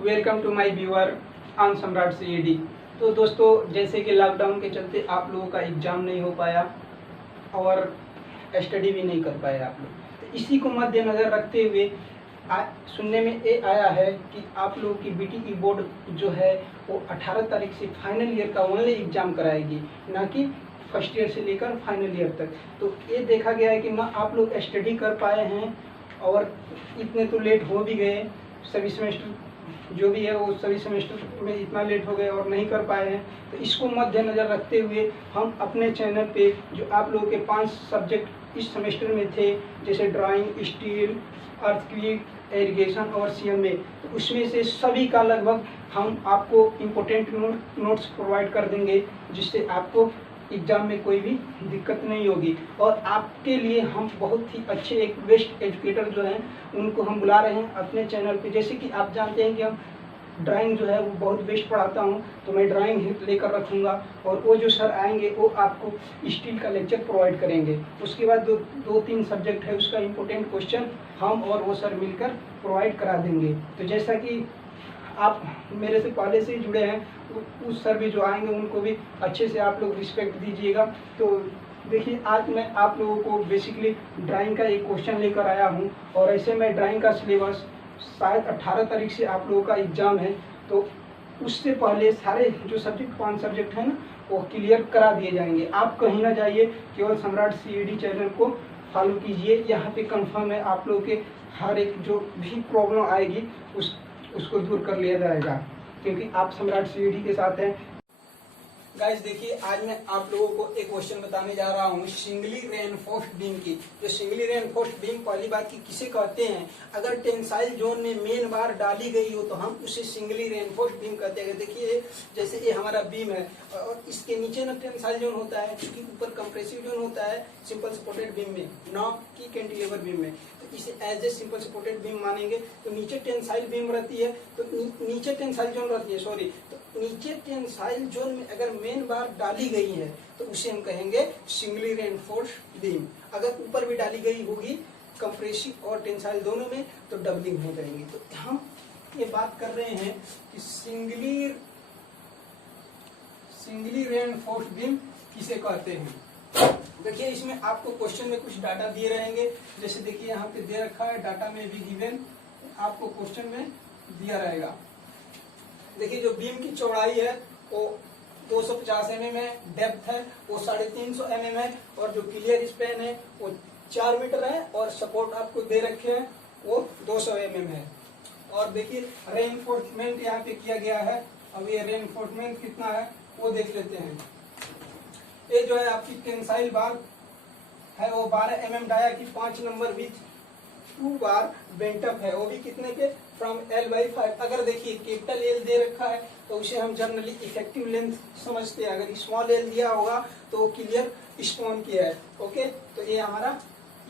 Welcome to my viewer on Samrat CED. तो दोस्तों, जैसे कि लॉकडाउन के चलते आप लोगों का एग्ज़ाम नहीं हो पाया और स्टडी भी नहीं कर पाए आप लोग, तो इसी को मद्देनज़र रखते हुए सुनने में ये आया है कि आप लोगों की बीटीई बोर्ड जो है वो 18 तारीख से फाइनल ईयर का ओनली एग्ज़ाम कराएगी, ना कि फर्स्ट ईयर से लेकर फाइनल ईयर तक। तो ये देखा गया है कि ना आप लोग स्टडी कर पाए हैं और इतने तो लेट हो भी गए, सभी सेमेस्टर जो भी है वो सभी सेमेस्टर में इतना लेट हो गए और नहीं कर पाए हैं। तो इसको मद्देनज़र रखते हुए हम अपने चैनल पे जो आप लोगों के 5 सब्जेक्ट इस सेमेस्टर में थे, जैसे ड्राइंग, स्टील, अर्थक्वेक, इरिगेशन और सीएमए, तो उसमें से सभी का लगभग हम आपको इम्पोर्टेंट नोट्स प्रोवाइड कर देंगे, जिससे आपको एग्ज़ाम में कोई भी दिक्कत नहीं होगी। और आपके लिए हम बहुत ही अच्छे एक बेस्ट एजुकेटर जो हैं उनको हम बुला रहे हैं अपने चैनल पे। जैसे कि आप जानते हैं कि हम ड्राइंग जो है वो बहुत बेस्ट पढ़ाता हूँ, तो मैं ड्राइंग लेकर रखूँगा और वो जो सर आएंगे वो आपको स्टील का लेक्चर प्रोवाइड करेंगे। उसके बाद दो तीन सब्जेक्ट है, उसका इम्पोर्टेंट क्वेश्चन हम और वो सर मिलकर प्रोवाइड करा देंगे। तो जैसा कि आप मेरे से पहले से ही जुड़े हैं, उस सर भी जो आएंगे उनको भी अच्छे से आप लोग रिस्पेक्ट दीजिएगा। तो देखिए, आज मैं आप लोगों को बेसिकली ड्राइंग का एक क्वेश्चन लेकर आया हूं, और ऐसे में ड्राइंग का सिलेबस शायद 18 तारीख से आप लोगों का एग्ज़ाम है, तो उससे पहले सारे जो सब्जेक्ट 5 सब्जेक्ट हैं ना वो क्लियर करा दिए जाएंगे। आप कहीं ना जाइए, केवल सम्राट सीईडी चैनल को फॉलो कीजिए। यहाँ पे कंफर्म है आप लोगों के हर एक जो भी प्रॉब्लम आएगी उसको दूर कर लिया जाएगा, क्योंकि आप सम्राट सीईडी के साथ हैं। गाइस देखिए, आज मैं आप लोगों को एक क्वेश्चन बताने जा रहा हूँ सिंगली रेनफोर्स्ड बीम की। जो सिंगली रेनफोर्स्ड बीम पहली बात की किसे कहते हैं, अगर टेंसाइल जोन में मेन बार डाली गई हो तो हम उसे सिंगली रेनफोर्स्ड बीम कहते हैं। देखिए, जैसे ये हमारा बीम है और इसके नीचे ना टेंसाइल जोन होता है, क्योंकि ऊपर कंप्रेसिव जोन होता है सिंपल सपोर्टेड बीम में, ना कि कैंटिलीवर बीम में। तो इसे as a simple supported beam मानेंगे। तो नीचे टेंसाइल बीम रहती है, तो नीचे टेंसाइल जोन रहती है, सॉरी, तो नीचे टेंसाइल जोन में अगर मेन बार डाली गई है तो उसे हम कहेंगे सिंगली रेनफोर्स्ड बीम। अगर ऊपर भी डाली गई होगी कंप्रेसिव और टेंसाइल दोनों में तो डबलिंग हो जाएंगी। तो हम ये बात कर रहे हैं कि सिंगली रेनफोर्स्ड बीम किसे कहते हैं। देखिए, इसमें आपको क्वेश्चन में कुछ डाटा दिए रहेंगे। जैसे देखिए यहाँ पे दे रखा है, डाटा में भी गिवन आपको क्वेश्चन में दिया रहेगा। देखिए, जो बीम की चौड़ाई है वो 250 mm है, डेप्थ है वो 350 mm है, और जो क्लियर स्पैन है वो 4 मीटर है, और सपोर्ट आपको दे रखे हैं वो 200 mm है। और देखिए, रेनफोर्समेंट यहाँ पे किया गया है। अब ये रेनफोर्समेंट कितना है वो देख लेते हैं। ये जो है आपकी टेंसाइल बार है वो 12 mm डाया की 5 नंबर विथ 2 बार बेंटअप है, वो भी कितने के, फ्रॉम L/5। अगर देखिए कैपिटल L दे रखा है तो उसे हम जनरली इफेक्टिव लेंथ समझते हैं। अगर स्मॉल L दिया होगा तो वो क्लियर स्पॉन किया है। ओके, तो ये हमारा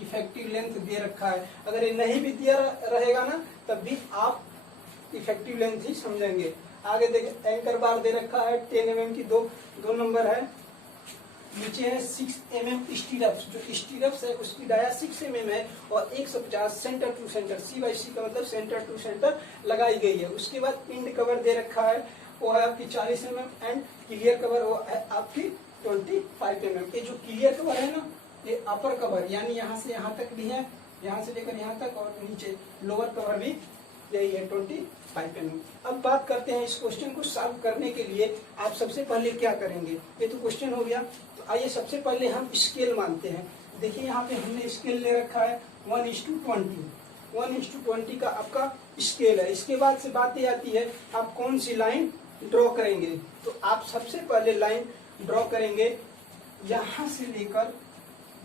इफेक्टिव लेंथ दे रखा है। अगर ये नहीं भी दिया रहेगा ना तब भी आप इफेक्टिव लेंथ ही समझेंगे। आगे देखिए, एंकर बार दे रखा है 10 mm की, दो नंबर है। नीचे है 6 mm स्टीरप्स, जो स्टीरप्स है उसकी डाया 6 mm है, और 150 सेंटर टू सेंटर, C/C का मतलब सेंटर टू सेंटर लगाई गई है। उसके बाद पिंड कवर दे रखा है, वो है आपकी 40 mm, एंड क्लियर कवर वो है आपकी 25 mm। ये जो क्लियर कवर है ना, ये अपर कवर यानी यहाँ से यहाँ तक भी है, यहाँ से लेकर यहाँ तक, और नीचे लोअर कवर भी यही है 25 mm। अब बात करते हैं इस क्वेश्चन को सॉल्व करने के लिए आप सबसे पहले क्या करेंगे। ये तो क्वेश्चन हो गया, तो आइए सबसे पहले हम स्केल मानते हैं। देखिए, यहाँ पे हमने स्केल ले रखा है 1:20। 1:20 का आपका स्केल है। इसके बाद से बातें आती है आप कौन सी लाइन ड्रॉ करेंगे। तो आप सबसे पहले लाइन ड्रॉ करेंगे यहाँ से लेकर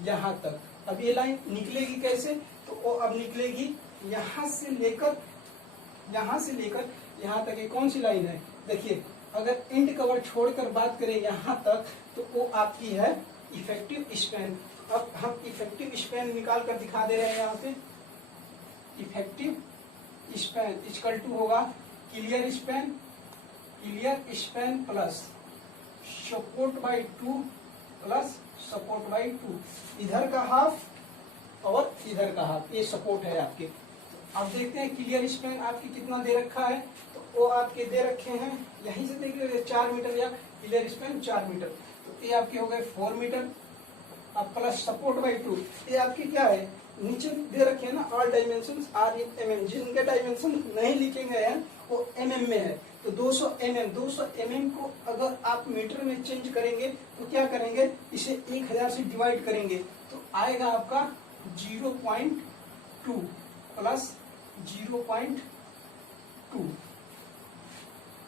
यहाँ तक। अब ये लाइन निकलेगी कैसे, तो वो अब निकलेगी यहाँ से लेकर यहाँ तक। ये कौन सी लाइन है, देखिए, अगर एंड कवर छोड़कर बात करें यहाँ तक तो वो आपकी है इफेक्टिव स्पैन। अब हम इफेक्टिव स्पैन निकाल कर दिखा दे रहे हैं। यहाँ पे इफेक्टिव स्पैन इक्वल टू होगा clear span plus support by 2 plus support by 2। इधर का हाफ और इधर का हाफ, ये सपोर्ट है आपके। अब देखते हैं क्लियर स्पैन आपकी कितना दे रखा है, तो वो आपके दे रखे हैं, यहीं से देखिए 4 मीटर या पिलर स्पैन 4 मीटर, तो ये आपके हो गए 4 मीटर। अब प्लस सपोर्ट बाई 2, ये आपकी क्या है, नीचे दे रखे हैं ना all dimension are in m m, जिनके डायमेंशन नहीं लिखे गए हैं वो एम एम में है। तो 200 mm को अगर आप मीटर में चेंज करेंगे तो क्या करेंगे, इसे 1000 से डिवाइड करेंगे तो आएगा आपका 0.2 प्लस 0.2।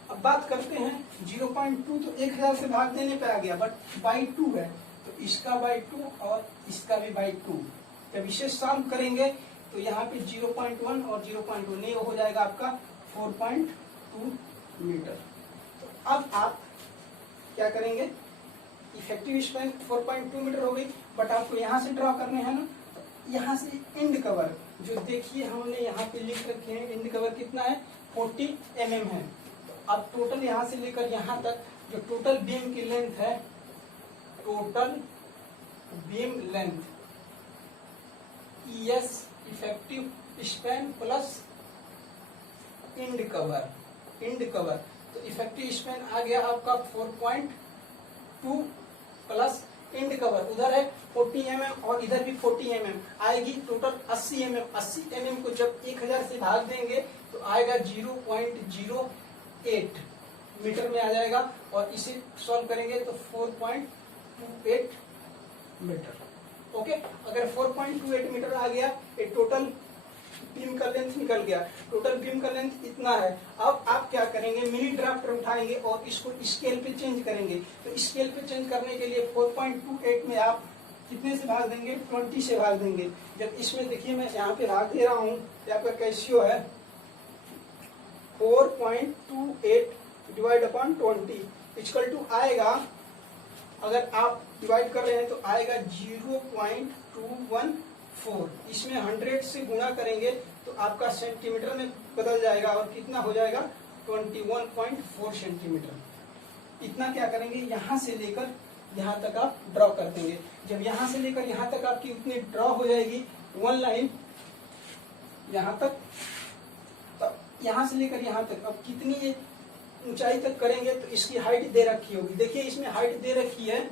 अब बात करते हैं 0.2 तो 1000 से भाग देने पे आ गया, बट बाई 2 है तो इसका बाई 2 और इसका भी बाई 2। जब इसे सॉल्व करेंगे तो यहाँ पे 0.1 और 0.1 ये हो जाएगा आपका 4.2 मीटर। तो अब आप क्या करेंगे, इफेक्टिव स्पैन 4.2 मीटर हो गई, बट आपको यहाँ से ड्रॉ करने हैं ना, तो यहाँ से एंड कवर जो देखिए हमने यहाँ पे लिख रखे हैं, एंड कवर कितना है 40 mm है। तो अब टोटल यहाँ से लेकर यहाँ तक जो टोटल बीम की लेंथ है, total beam length ES effective span plus and cover, तो इफेक्टिव स्पैन आ गया आपका 4.2 प्लस एंड कवर, उधर है 40 mm और इधर भी 40 mm आएगी, टोटल 80 mm। 80 mm को जब 1000 से भाग देंगे तो आएगा 0.08 मीटर में आ जाएगा, और इसे सॉल्व करेंगे तो 4.28 मीटर। ओके, अगर 4.28 मीटर आ गया, ये टोटल बीम का लेंथ निकल गया। टोटल बीम का लेंथ इतना है। अब आप क्या करेंगे, मिनी ड्राफ्टर उठाएंगे और इसको स्केल पे चेंज करेंगे। तो स्केल पे चेंज करने के लिए 4.28 में आप कितने से भाग देंगे, 20 से भाग देंगे। जब इसमें देखिए मैं यहाँ पे भाग दे रहा हूँ, आपका कैसियो है 4.28 डिवाइड अपॉन 20 इक्वल टू आएगा, अगर आप डिवाइड कर रहे हैं तो आएगा 0.214। इसमें 100 से गुणा करेंगे तो आपका सेंटीमीटर में बदल जाएगा और कितना हो जाएगा 21.4 सेंटीमीटर। इतना क्या करेंगे, यहाँ से लेकर यहाँ तक आप ड्रॉ कर देंगे। जब यहाँ से लेकर यहाँ तक आपकी उतनी ड्रॉ हो जाएगी, वन लाइन यहाँ तक, तब यहाँ से लेकर यहाँ तक अब कितनी ऊंचाई तक करेंगे तो इसकी हाइट दे रखी होगी। देखिए इसमें हाइट दे रखी है,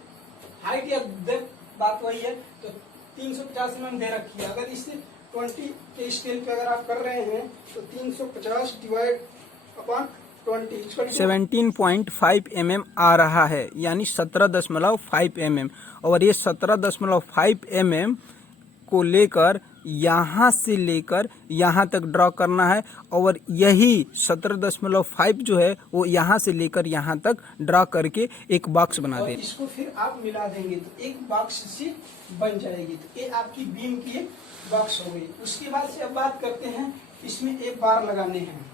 हाइट या डेप्थ बात वही है, तो 350 mm दे रखी है। अगर इसे 20 के स्केल पे अगर आप कर रहे हैं तो 350 डिवाइड अपॉन 20 17.5 mm आ रहा है, यानी 17.5 mm। और ये 17.5 mm को लेकर यहाँ से लेकर यहाँ तक ड्रॉ करना है, और यही 17.5 जो है वो यहाँ से लेकर यहाँ तक ड्रॉ करके एक बॉक्स बना दें। इसको फिर आप मिला देंगे तो एक बॉक्स से बन जाएगी। तो ये आपकी बीम की एक बॉक्स हो गई। उसके बाद से अब बात करते हैं, इसमें एक बार लगाने हैं।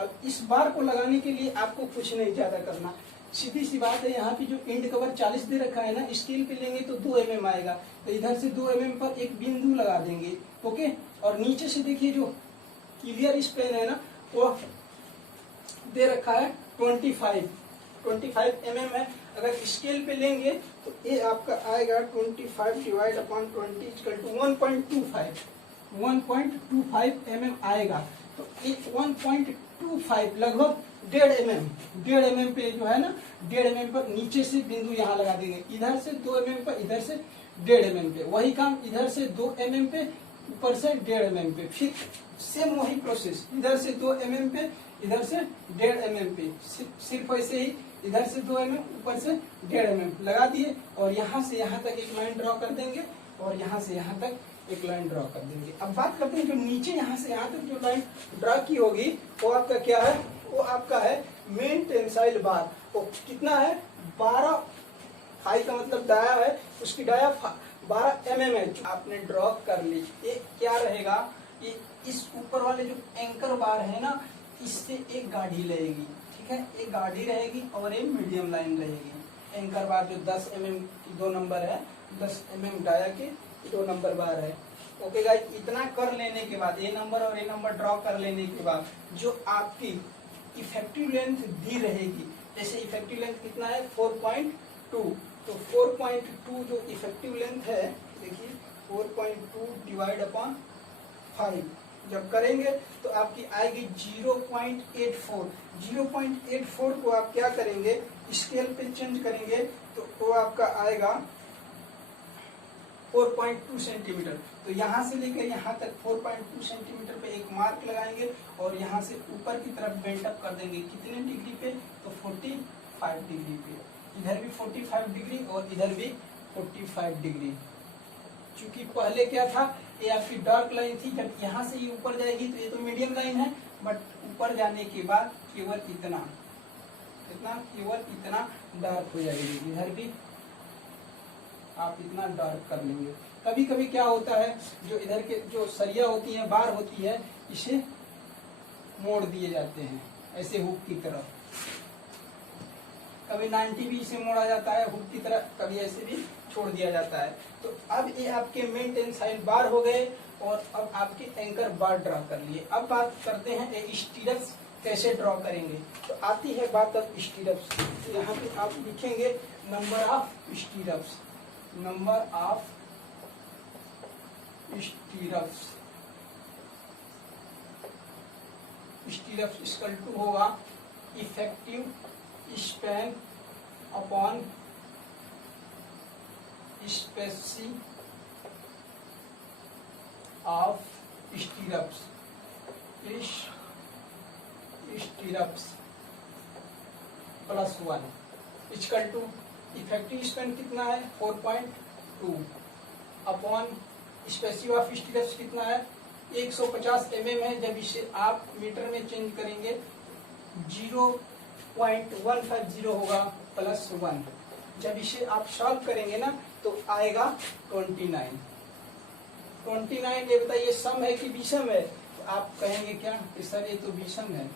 अब इस बार को लगाने के लिए आपको कुछ नहीं ज्यादा करना, सीधी सी बात है। यहाँ पे जो एंड कवर 40 दे रखा है ना, स्केल पे लेंगे तो 2 mm आएगा, तो इधर से 2 mm पर एक बिंदु लगा देंगे। ओके, और नीचे से देखिए जो क्लियर स्पैन है ना, वो दे रखा है 25 mm है। अगर स्केल पे लेंगे तो ये आपका आएगा 25 divide upon 20 equal to 1.25 mm आएगा। तो 1.25 लगभग 1.5 mm पे जो है ना, 1.5 mm पर नीचे से बिंदु यहाँ लगा देंगे, इधर से 2 mm पर, इधर से 1.5 mm पे। वही काम इधर से 2 mm पे, ऊपर से 1.5 mm पे। फिर सेम वही प्रोसेस, इधर से 2 mm पे, इधर से 1.5 mm पे। सिर्फ ऐसे ही इधर से 2 mm, ऊपर से 1.5 mm लगा दिए, और यहाँ से यहाँ तक एक लाइन ड्रॉ कर देंगे, और यहाँ से यहाँ तक एक लाइन ड्रॉ कर देंगे। अब बात करते हैं जो नीचे यहाँ से यहाँ तक जो लाइन ड्रॉ की होगी वो आपका क्या है, वो आपका है मेन टेंसाइल बार। वो कितना है, 12 फाई का मतलब डाया है, उसकी डाया 12 mm है। आपने ड्रॉ कर ली। ये क्या रहेगा, ये इस ऊपर वाले जो एंकर बार है ना, इससे एक गाड़ी लगेगी, ठीक है, एक गाड़ी रहेगी और एक मीडियम लाइन रहेगी। एंकर बार जो 10 mm की 2 नंबर है, 10 mm डाया के 2 नंबर बार है। ओके गाइस, इतना कर लेने के बाद, ये नंबर और ये नंबर ड्रॉ कर लेने के बाद जो आपकी इफेक्टिव लेंथ दी रहेगी, जैसे इफेक्टिव लेंथ कितना है 4.2, तो 4.2 जो इफेक्टिव लेंथ है, देखिए 4.2 डिवाइड अपॉन 5 जब करेंगे तो आपकी आएगी 0.84। 0.84 को आप क्या करेंगे, स्केल पे चेंज करेंगे तो वो आपका आएगा 4.2 सेंटीमीटर। तो यहाँ से लेकर यहाँ तक 4.2 सेंटीमीटर पे एक मार्क लगाएंगे और यहाँ से ऊपर की तरफ बेंट अप कर देंगे। कितने डिग्री पे, तो 45 डिग्री पे। इधर भी 45 डिग्री और इधर भी 45 डिग्री। क्योंकि पहले क्या था, ये आपकी डार्क लाइन थी, जब यहाँ से ये ऊपर जाएगी तो ये तो मीडियम लाइन है, बट ऊपर जाने के बाद केवल इतना केवल इतना डार्क हो जाएगी। इधर भी आप इतना डार्क कर लेंगे। कभी कभी क्या होता है, जो इधर के जो सरिया होती है, बार होती है, इसे मोड़ दिए जाते हैं ऐसे हुक की तरह। कभी 90 भी इसे मोड़ा जाता है हुक की तरह, कभी ऐसे भी छोड़ दिया जाता है। तो अब ये आपके मेन टेंसाइल बार हो गए और अब आपके एंकर बार ड्रॉ कर लिए। अब बात करते हैं ये स्टीरप्स कैसे ड्रॉ करेंगे। तो आती है बात अब स्टीरप्स। तो यहाँ पे आप लिखेंगे number of stirrups, number of stirrups. Stirrups equal to होगा effective span upon spacing of stirrups. Stirrups +1 equal to effective span कितना है 4.2 अपॉन स्पेसी ऑफ स्टीरप्स कितना है 150 mm है। जब इसे आप मीटर में चेंज करेंगे 0.150 होगा +1। जब इसे आप सॉल्व करेंगे ना तो आएगा 29। ये बताइए सम है कि विषम है। तो आप कहेंगे क्या कि सर ये तो विषम है।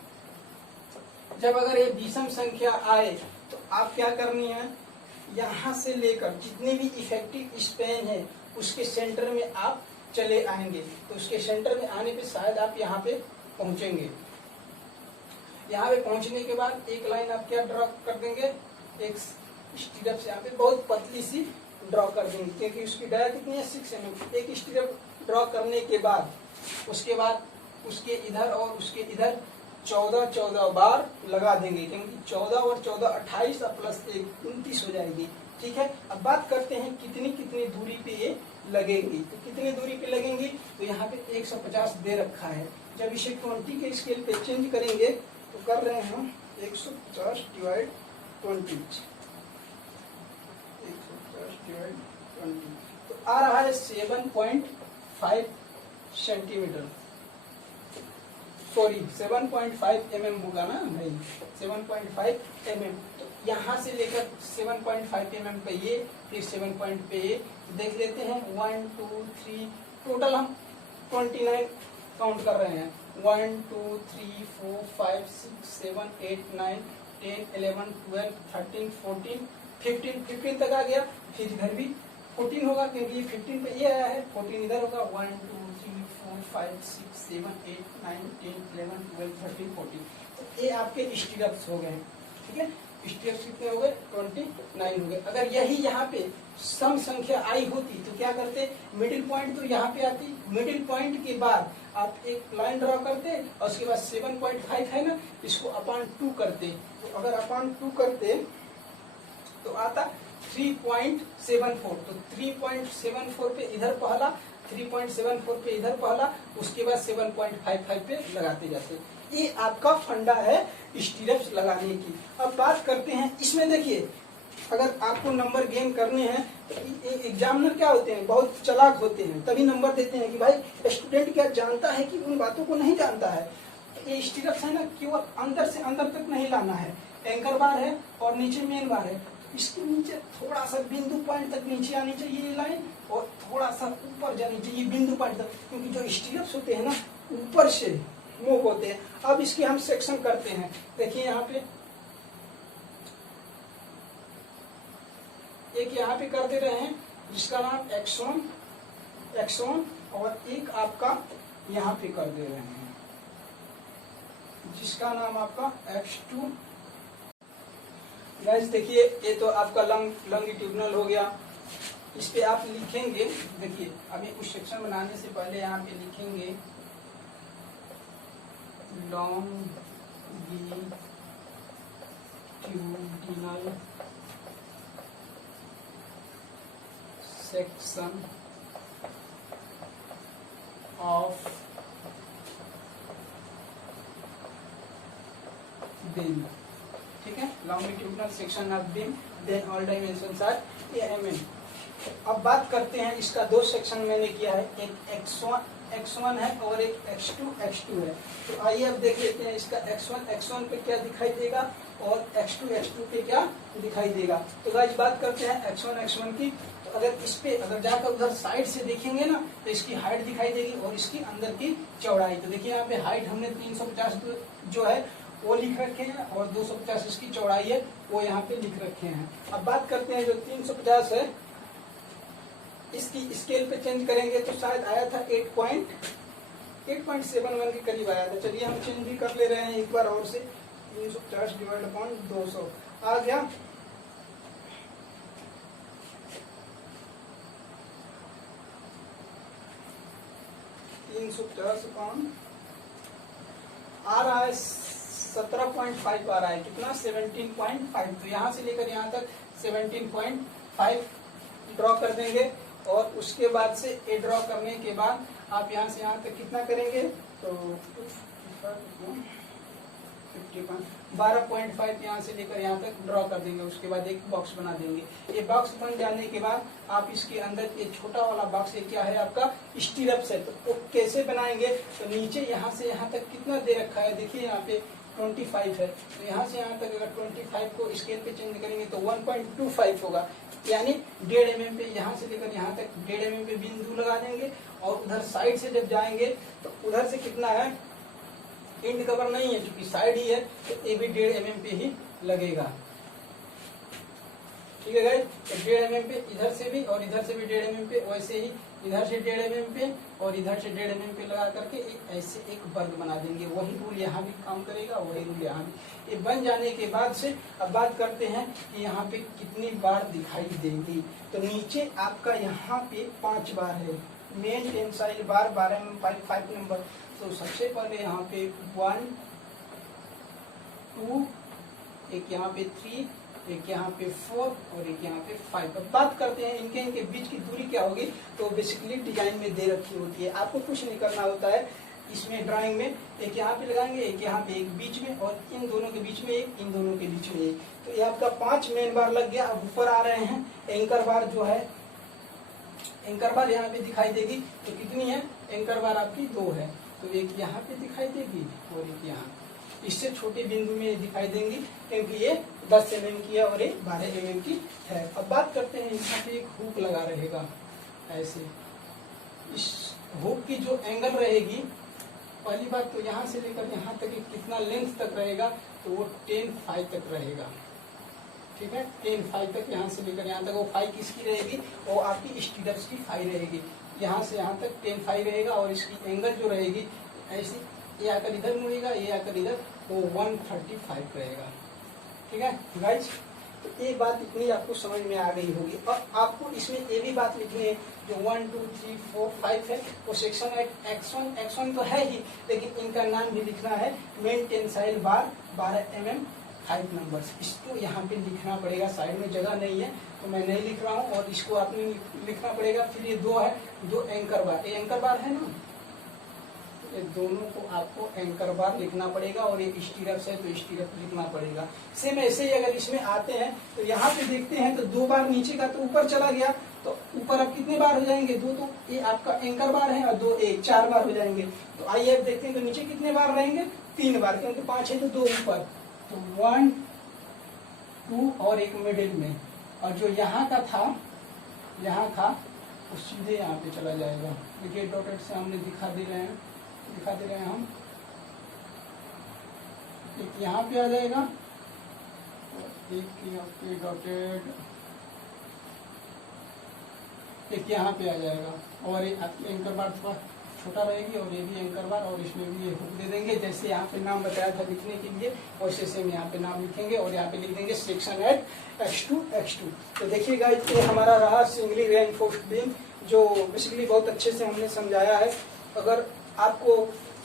जब अगर ये विषम संख्या आए तो आप क्या करनी है, यहाँ से लेकर जितने भी इफेक्टिव स्पैन है उसके सेंटर में आप चले आएंगे। तो उसके सेंटर में आने पे शायद आप यहाँ पे पहुंचेंगे। यहाँ पे पहुंचने के बाद एक लाइन आप क्या ड्रॉ कर देंगे, एक स्टीरप से यहाँ पे बहुत पतली सी ड्रॉ कर देंगे, क्योंकि उसकी डाया कितनी है 6 mm। एक स्टीरप ड्रॉ करने के बाद उसके उसके इधर और उसके इधर 14 बार लगा देंगे, क्योंकि 14 और 14 28 और +1 29 हो जाएगी। ठीक है, अब बात करते हैं कितनी दूरी पे ये लगेंगी। तो कितनी दूरी पे लगेंगी, तो यहाँ पे 150 दे रखा है। जब इसे 20 के स्केल पे चेंज करेंगे तो कर रहे हैं हम 150 डिवाइड 20, 150 डिवाइड 20 तो आ रहा है 7.5 सेंटीमीटर, सॉरी 7.5 mm होगा ना भाई, 7.5 mm। तो यहाँ से लेकर 7.5 mm पे ये, फिर 7 पॉइंट पे ये देख लेते हैं। 1 2 3 टोटल हम 29 काउंट कर रहे हैं। 1 2 3 4 5 6 7 8 9 10 11 12 13 14 15 तक आ गया। फिर इधर भी 14 होगा, क्योंकि ये 15 पे ये आया है, 14 इधर होगा। 1 2 3 4 5 6 7 8 9 10 11 12 13 14 तो ये आपके स्टीरप्स हो गए। ठीक है, स्टीरप्स कितने हो गए 29 हो गए। अगर यही यहाँ पे सम संख्या आई होती तो क्या करते, मिडिल पॉइंट तो यहाँ पे आती, मिडिल पॉइंट के बाद आप एक लाइन ड्रॉ करते और उसके बाद 7.5 है ना, इसको अपॉन 2 करते। तो अगर अपॉन 2 करते तो आता 3.74। तो 3.74 पे इधर पहला, 3.74 पे इधर पहला, उसके बाद 7.55 पे लगाते जाते। ये आपका फंडा है स्टीरप्स लगाने की। अब बात करते हैं इसमें, देखिए अगर आपको नंबर गेन करने हैं तो एग्जामिनर क्या होते हैं, बहुत चालाक होते हैं, तभी नंबर देते हैं कि भाई स्टूडेंट क्या जानता है कि उन बातों को नहीं जानता है। ये स्टीरप्स है ना, केवल अंदर से अंदर तक नहीं लाना है। एंकर बार है और नीचे मेन बार है, इसके नीचे थोड़ा सा बिंदु पॉइंट तक नीचे आनी चाहिए ये लाइन, और थोड़ा सा ऊपर जानी चाहिए बिंदु पॉइंट तक, क्योंकि जो स्टीरप्स होते हैं ना ऊपर से मूव होते हैं। अब इसके हम सेक्शन करते हैं। देखिए यहाँ पे एक यहाँ पे कर दे रहे हैं जिसका नाम एक्सोन और एक आपका यहाँ पे कर दे रहे हैं जिसका नाम आपका X2। गाइस देखिए ये तो आपका लॉन्गिट्यूडिनल हो गया। इस पे आप लिखेंगे, देखिए अभी कुछ सेक्शन बनाने से पहले यहाँ पे लिखेंगे longitudinal section of beam, ठीक है, longitudinal section of beam, then all dimensions are mm। अब बात करते हैं, इसका दो सेक्शन मैंने किया है, एक x1 है और एक x2 है। तो आइए अब देख लेते हैं इसका x1 पे क्या दिखाई देगा और x2 पे क्या दिखाई देगा। तो गाइस बात करते हैं x1 की। तो अगर इस पे अगर जाकर उधर साइड से देखेंगे ना तो इसकी हाइट दिखाई देगी और इसकी अंदर की चौड़ाई। तो देखिए यहाँ पे हाइट हमने 350 जो है वो लिख रखे हैं और 250 इसकी चौड़ाई है वो यहाँ पे लिख रखे हैं। अब बात करते हैं जो 350 है इसकी स्केल पे चेंज करेंगे तो शायद आया था 8.71 के करीब आया था। चलिए हम चेंज भी कर ले रहे हैं एक बार और से, 350 डिवाइड अपॉन 200 आ गया। आ रहा है 17.5 आ रहा है, कितना 17.5। तो यहाँ से लेकर यहाँ तक 17.5 ड्रॉ कर देंगे और उसके बाद से ए ड्रॉ करने के बाद आप यहाँ से यहाँ तक कितना करेंगे तो 12.5 यहाँ से लेकर यहाँ तक ड्रॉ कर देंगे। उसके बाद एक बॉक्स बना देंगे। ये बॉक्स बन जाने के बाद आप इसके अंदर ये छोटा वाला बॉक्स ये क्या है आपका स्टीरअप्स है। तो वो कैसे बनाएंगे तो नीचे यहाँ से यहाँ तक कितना दे रखा है, देखिए यहाँ पे 25 है। तो यहाँ से यहाँ तक अगर 25 को स्केल पे चेंज करेंगे तो 1.25 होगा, यानी 1.5 mm पे यहाँ से लेकर यहाँ तक 1.5 mm पे बिंदु लगा देंगे। और उधर साइड से जब जाएंगे तो उधर से कितना है, एंड कवर नहीं है क्योंकि साइड ही है, तो ये भी 1.5 mm पे ही लगेगा। ठीक है गाइस, तो 1.5 mm पे इधर से भी और इधर से भी 1.5 mm पे, वैसे ही इधर से 1.5 mm पे और इधर से 1.5 mm पे लगा करके ऐसे एक वर्ग बना देंगे। वही रूल यहाँ भी काम करेगा, वही रूल यहाँ भी। ये बन जाने के बाद से अब बात करते हैं कि यहाँ पे कितनी बार दिखाई देगी। तो नीचे आपका यहाँ पे 5 बार है, मेन टेंसाइल बार 12 mm 5 नंबर। तो सबसे पहले यहाँ पे 1 2, एक यहाँ पे 3, एक यहाँ पे 4 और एक यहाँ पे 5। अब बात करते हैं इनके बीच की दूरी क्या होगी। तो बेसिकली डिजाइन में दे रखी होती है, आपको कुछ नहीं करना होता है इसमें ड्राइंग में। एक यहाँ पे लगाएंगे, एक यहाँ पे, एक बीच में और इन दोनों के बीच में एक, इन दोनों के बीच में एक। तो ये आपका 5 मेन बार लग गया। अब ऊपर आ रहे हैं एंकर बार जो है, एंकर बार यहाँ पे दिखाई देगी। तो कितनी है एंकर बार आपकी 2 है। तो एक यहाँ पे दिखाई देगी और एक यहाँ, इससे छोटे बिंदु में दिखाई देंगी क्योंकि ये 10 mm की है और ये 12 mm की है। अब बात करते हैं यहाँ पे एक हुक लगा रहेगा ऐसे। इस हुक की जो एंगल रहेगी, पहली बात तो यहाँ से लेकर यहाँ तक कितना लेंथ तक रहेगा तो वो 10.5 तक रहेगा। ठीक है, 10.5 तक यहाँ से लेकर यहाँ तक। वो 5 किसकी रहेगी, वो आपकी स्टीरअप्स की 5 रहेगी। यहाँ से यहाँ तक 10.5 रहेगा और इसकी एंगल जो रहेगी ऐसी, ये आकर इधर मुड़ेगा, ये आकर इधर, तो 135 रहेगा। ठीक है गाइज, तो ये बात इतनी आपको समझ में आ गई होगी। और आपको इसमें ये भी बात लिखनी है जो 1 2 3 4 5 है वो सेक्शन x1 तो है ही, लेकिन इनका नाम भी लिखना है मेन टेंसाइल बार 12 mm 5 नंबर्स। इसको यहाँ पे लिखना पड़ेगा, साइड में जगह नहीं है तो मैं नहीं लिख रहा हूँ और इसको आपने लिखना पड़ेगा। फिर ये 2 है, 2 एंकर बार, ये एंकर बार है ना, ये दोनों को आपको एंकर बार लिखना पड़ेगा और ये स्टीरअप्स है तो स्टीरअप लिखना पड़ेगा। सेम ऐसे ही अगर इसमें आते हैं तो यहाँ पे देखते हैं तो 2 बार नीचे का तो ऊपर चला गया, तो ऊपर अब कितने बार हो जाएंगे, 2, तो ये आपका एंकर बार है और 2 एक 4 बार हो जाएंगे। तो आइए अब देखते हैं तो नीचे कितने बार रहेंगे, 3 बार, क्योंकि 5 है तो 2 ऊपर, तो 1 2 और एक मिडिल में। और जो यहाँ का था, यहाँ था वो सीधे यहाँ पे चला जाएगा। देखिए डॉटेड से हमने दिखा दे रहे हैं हम। एक यहाँ पे आ जाएगा, एक यहाँ पे डॉटेड, एक यहाँ पे आ जाएगा। और ये आपकी एंकर बार थोड़ा छोटा रहेगी और ये भी एंकर बार, और इसमें भी ये हुक दे देंगे। जैसे यहाँ पे नाम बताया था लिखने के लिए, वैसे सेम यहाँ पे नाम लिखेंगे और यहाँ पे लिख देंगे सेक्शन एट x2। तो देखिएगा ये हमारा रहा सिंगली रेनफोर्स्ड बीम, जो बेसिकली बहुत अच्छे से हमने समझाया है। अगर आपको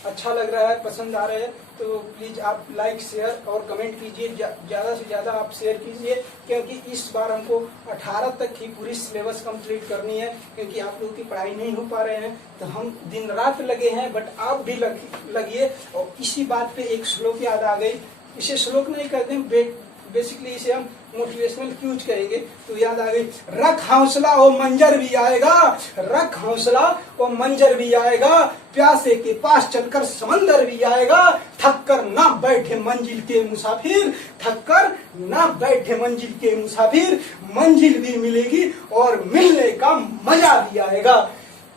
अच्छा लग रहा है, पसंद आ रहे हैं तो प्लीज़ आप लाइक शेयर और कमेंट कीजिए, ज़्यादा से ज़्यादा आप शेयर कीजिए, क्योंकि इस बार हमको 18 तक ही पूरी सिलेबस कंप्लीट करनी है, क्योंकि आप लोगों की पढ़ाई नहीं हो पा रहे हैं तो हम दिन रात लगे हैं, बट आप भी लगिए। और इसी बात पे एक श्लोक याद आ गई, इसे श्लोक नहीं कहते हैं, बेसिकली इसे हम मोटिवेशनल क्यूज कहेंगे, तो याद आ गई, रख हौसला वो मंजर भी आएगा, रख हौसला वो मंजर भी आएगा, प्यासे के पास चलकर समंदर भी आएगा, थक कर ना बैठे मंजिल के मुसाफिर, थक कर ना बैठे मंजिल के मुसाफिर, मंजिल भी मिलेगी और मिलने का मजा भी आएगा।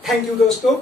थैंक यू दोस्तों।